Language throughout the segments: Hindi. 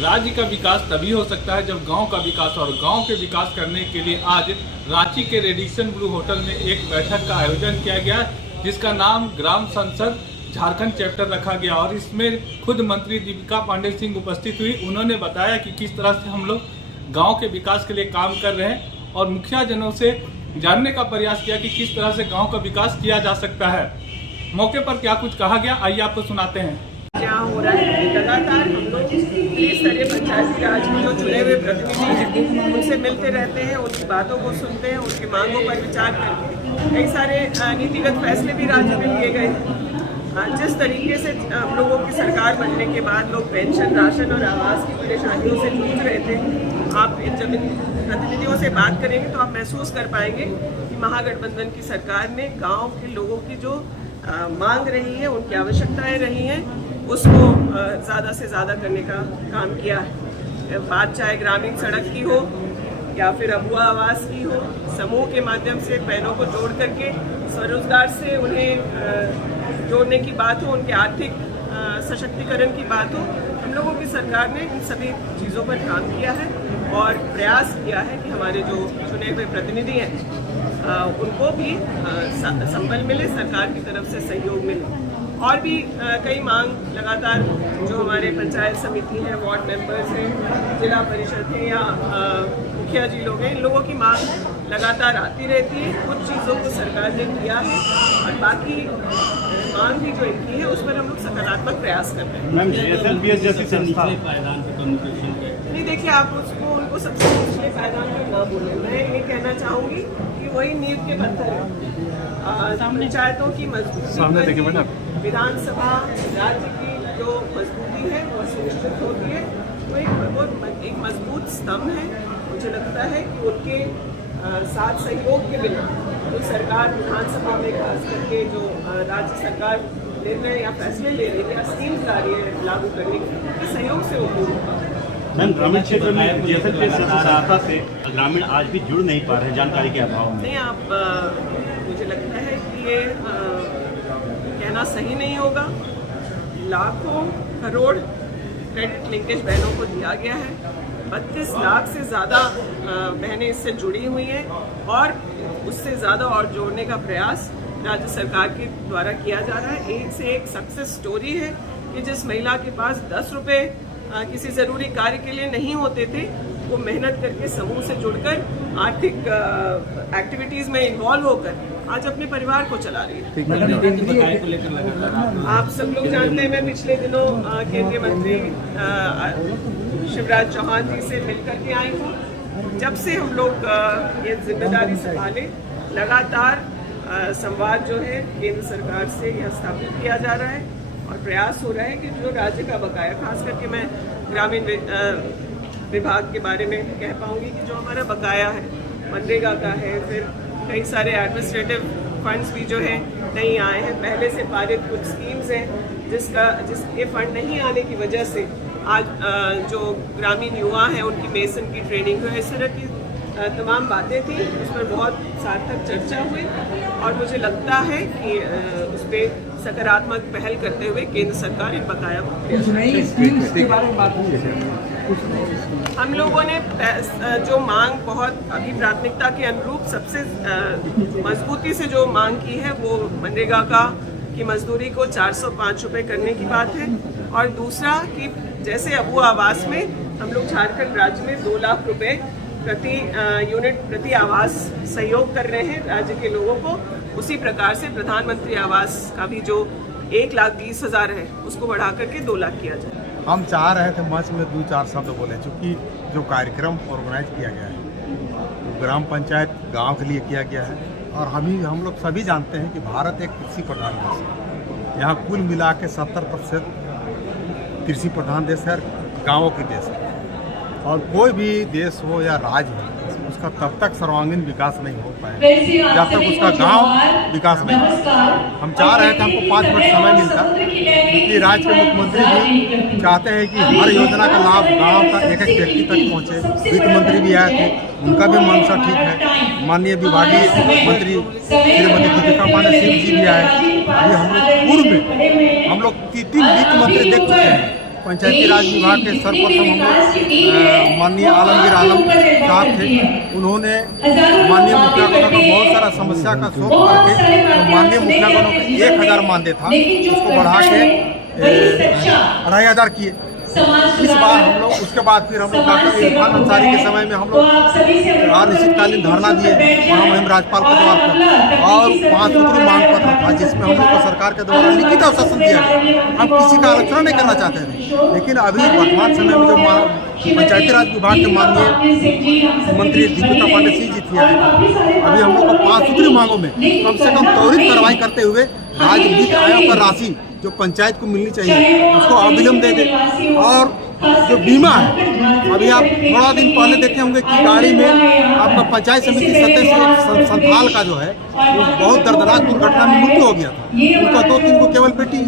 राज्य का विकास तभी हो सकता है जब गांव का विकास, और गांव के विकास करने के लिए आज रांची के रेडिसन ब्लू होटल में एक बैठक का आयोजन किया गया, जिसका नाम ग्राम संसद झारखंड चैप्टर रखा गया। और इसमें खुद मंत्री दीपिका पांडे सिंह उपस्थित हुई। उन्होंने बताया कि किस तरह से हम लोग गांव के विकास के लिए काम कर रहे हैं और मुखिया जनों से जानने का प्रयास किया कि किस तरह से गांव का विकास किया जा सकता है। मौके पर क्या कुछ कहा गया, आइए आपको सुनाते हैं। यहाँ हो रहा है लगातार हम लोग त्रिस्तरीय पंचायती राज के जो चुने हुए प्रतिनिधि हैं उनसे मिलते रहते हैं, उनकी बातों को सुनते हैं, उनकी मांगों पर विचार करके कई सारे नीतिगत फैसले भी राज्य में लिए गए। जिस तरीके से हम लोगों की सरकार बनने के बाद लोग पेंशन, राशन और आवास की परेशानियों से जूझ रहे थे, आप जब इन प्रतिनिधियों से बात करेंगे तो आप महसूस कर पाएंगे कि महागठबंधन की सरकार ने गाँव के लोगों की जो मांग रही है, उनकी आवश्यकताएं रही हैं, उसको ज़्यादा से ज़्यादा करने का काम किया है। बात चाहे ग्रामीण सड़क की हो या फिर अबुआ आवास की हो, समूह के माध्यम से बहनों को जोड़ करके स्वरोजगार से उन्हें जोड़ने की बात हो, उनके आर्थिक सशक्तिकरण की बात हो, हम लोगों की सरकार ने इन सभी चीज़ों पर काम किया है और प्रयास किया है कि हमारे जो चुने हुए प्रतिनिधि हैं उनको भी संबल मिले, सरकार की तरफ से सहयोग मिले। और भी कई मांग लगातार जो हमारे पंचायत समिति हैं, वार्ड मेंबर्स हैं, जिला परिषद हैं या मुखिया जी लोग हैं, इन लोगों की मांग लगातार आती रहती है। कुछ चीज़ों को सरकार ने किया है और बाकी मांग भी जो इनकी है उस पर हम लोग सकारात्मक प्रयास कर रहे हैं। जैसी संस्था नहीं, देखिए आप उसको उनको सबसे निचले पायदान पर ना बोले। मैं ये कहना चाहूँगी कि वही नींव के पत्थर है पंचायतों की मजबूती, विधानसभा राज्य की जो मजबूती है वो सुनिश्चित होती है। वो एक मजबूत स्तंभ है। मुझे लगता है कि उनके साथ सहयोग के बिना तो सरकार विधानसभा में खास करके जो राज्य सरकार निर्णय या फैसले ले रही है या स्कीम्स ला रही है लागू करने के सहयोग से होगी। मैम, ग्रामीण क्षेत्र में जैसे सहायता से ग्रामीण आज भी जुड़ नहीं पा रहे जानकारी के अभाव में। नहीं, आप मुझे लगता है कि ये कहना सही नहीं होगा। लाखों करोड़ क्रेडिट लिंकेज बहनों को दिया गया है। 32 लाख से ज़्यादा बहनें इससे जुड़ी हुई हैं और उससे ज़्यादा और जोड़ने का प्रयास राज्य सरकार के द्वारा किया जा रहा है। एक से एक सक्सेस स्टोरी है कि जिस महिला के पास 10 रुपये किसी ज़रूरी कार्य के लिए नहीं होते थे, वो मेहनत करके समूह से जुड़कर आर्थिक एक्टिविटीज़ में इन्वॉल्व होकर आज अपने परिवार को चला रही है। आप सब लोग जानते हैं, मैं पिछले दिनों केंद्रीय मंत्री शिवराज चौहान जी से मिलकर के आई हूँ। जब से हम लोग ये जिम्मेदारी संभाले, लगातार संवाद जो है केंद्र सरकार से यह स्थापित किया जा रहा है और प्रयास हो रहा है कि जो राज्य का बकाया, खास करके मैं ग्रामीण विभाग के बारे में कह पाऊंगी कि जो हमारा बकाया है मनरेगा का है, फिर कई सारे एडमिनिस्ट्रेटिव फंड्स भी जो हैं नहीं आए हैं। पहले से पारित कुछ स्कीम्स हैं जिसके फंड नहीं आने की वजह से आज जो ग्रामीण युवा हैं उनकी मेसन की ट्रेनिंग हो, इस तरह की तमाम बातें थी, उस पर बहुत सार्थक चर्चा हुई और मुझे लगता है कि उस पर सकारात्मक पहल करते हुए केंद्र सरकार इन बकाया हम लोगों ने जो मांग बहुत अभी प्राथमिकता के अनुरूप सबसे मजबूती से जो मांग की है वो मनरेगा की मजदूरी को 405 रुपये करने की बात है। और दूसरा कि जैसे अबुआ आवास में हम लोग झारखंड राज्य में 2 लाख रुपये प्रति यूनिट प्रति आवास सहयोग कर रहे हैं राज्य के लोगों को, उसी प्रकार से प्रधानमंत्री आवास का भी जो 1,20,000 है उसको बढ़ा करके 2 लाख किया जाए। हम चाह रहे थे मंच में 2-4 शब्द बोले, चूँकि जो कार्यक्रम ऑर्गेनाइज किया गया है वो ग्राम पंचायत गांव के लिए किया गया है और हम लोग सभी जानते हैं कि भारत एक कृषि प्रधान देश है। यहाँ कुल मिला के 70% कृषि प्रधान देश है, गाँवों की देश है। और कोई भी देश हो या राज्य हो, उसका तब तक सर्वांगीण विकास नहीं हो पाएगा जब तक उसका गांव विकास नहीं हो। हम चाह रहे थे हमको 5 मिनट समय मिलता, क्योंकि राज्य के मुख्यमंत्री भी चाहते हैं कि हर योजना का लाभ गांव का एक एक व्यक्ति तक पहुंचे। वित्त मंत्री भी आए थे, उनका भी मंशा ठीक है। माननीय विभागीय मंत्री श्रीमती दीपिका पांडे सिंह जी भी आए। ये हम लोग पूर्व में हम लोग 3 वित्त मंत्री देख चुके हैं, पंचायती राज विभाग के सर्वप्रथम हम लोग माननीय आलमगीर आलम साहब थे। उन्होंने माननीय मुखियागणों का बहुत सारा समस्या का सोच करके तो माननीय मुखियागणों का 1000 मानदेय था उसको बढ़ा के 2500 किए। इस बार हम लोग उसके बाद फिर हम लोग डॉक्टर इरफान अंसारी के समय में हम लोग अनिश्चितकालीन धरना दिए वहाँ मुहिम राज्यपाल के द्वार पर, और 5 सूत्री मांग पत्र था जिसमें हम लोग को सरकार के द्वारा लिखित आश्वासन दिया गया। हम किसी का आलोचना नहीं करना चाहते थे, लेकिन अभी वर्तमान समय में जो पंचायती राज विभाग के माननीय मंत्री दीपिका पांडे सिंह जी थी, अभी हम लोग को 5 सूत्री मांगों में कम से कम त्वरित कार्रवाई करते हुए राज्य वित्त आयोग का राशि जो पंचायत को मिलनी चाहिए उसको अविलंब दे दे। और जो बीमा है, अभी आप थोड़ा दिन पहले देखे होंगे कि गाड़ी में आपका पंचायत समिति सदस्य से एक संथाल का जो है वो बहुत दर्दनाक दुर्घटना में मृत्यु हो गया था। उनका 2-3 को केवल बेटी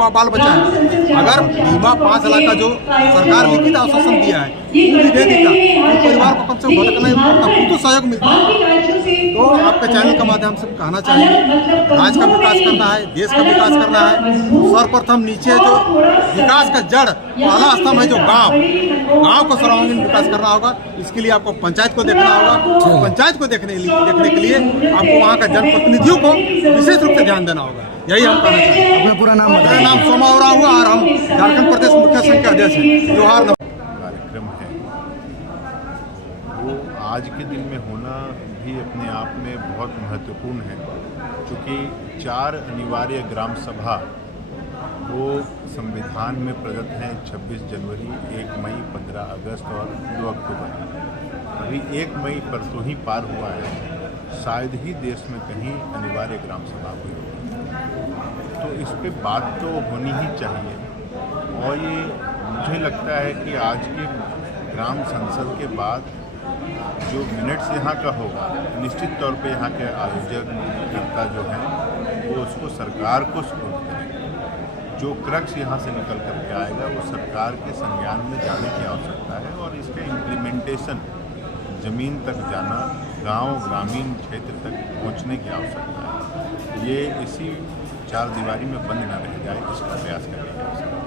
बाल बचा है। अगर बीमा 5 लाख का जो सरकार लिखित आश्वासन दिया है वो भी दे देता तो परिवार को कम से कम भटकना ही पड़ता, खुद तो सहयोग मिलता है। तो आपके चैनल के माध्यम से कहना चाहिए, राज्य का विकास करना है, देश का विकास करना है, सर्वप्रथम नीचे जो विकास का जड़ पहला स्तंभ है जो गांव को सर्वांगीण विकास करना होगा। इसके लिए आपको पंचायत को देखना होगा। पंचायत को देखने के लिए आपको वहाँ का जनप्रतिनिधियों को विशेष रूप से ध्यान देना होगा। यही हम कहना चाहते हैं। अपना पूरा नाम मेरा नाम सोमा ओराव हुआ और हम झारखंड प्रदेश मुख्य संघ के अध्यक्ष हैं। जोहार। कार्यक्रम है वो आज के दिन में होना भी अपने आप में बहुत महत्वपूर्ण है, क्योंकि 4 अनिवार्य ग्राम सभा वो संविधान में प्रदत्त हैं 26 जनवरी, 1 मई, 15 अगस्त और 2 अक्टूबर। अभी 1 मई परसों ही पार हुआ है, शायद ही देश में कहीं अनिवार्य ग्राम सभा हुई होगी। तो इस पे बात तो होनी ही चाहिए, और ये मुझे लगता है कि आज के ग्राम संसद के बाद जो मिनट्स यहाँ का होगा, निश्चित तौर पे यहाँ के आयोजकर्ता जो हैं वो उसको सरकार को सुपुर्द करेंगे। जो क्रक्स यहाँ से निकल करके आएगा वो सरकार के संज्ञान में जाने की आवश्यकता है, और इसका इम्प्लीमेंटेशन ज़मीन तक जाना, गांव ग्रामीण क्षेत्र तक पहुँचने की आवश्यकता है। ये इसी 4 दीवारी में बंद न रह जाए, इसका प्रयास करने की आवश्यकता है।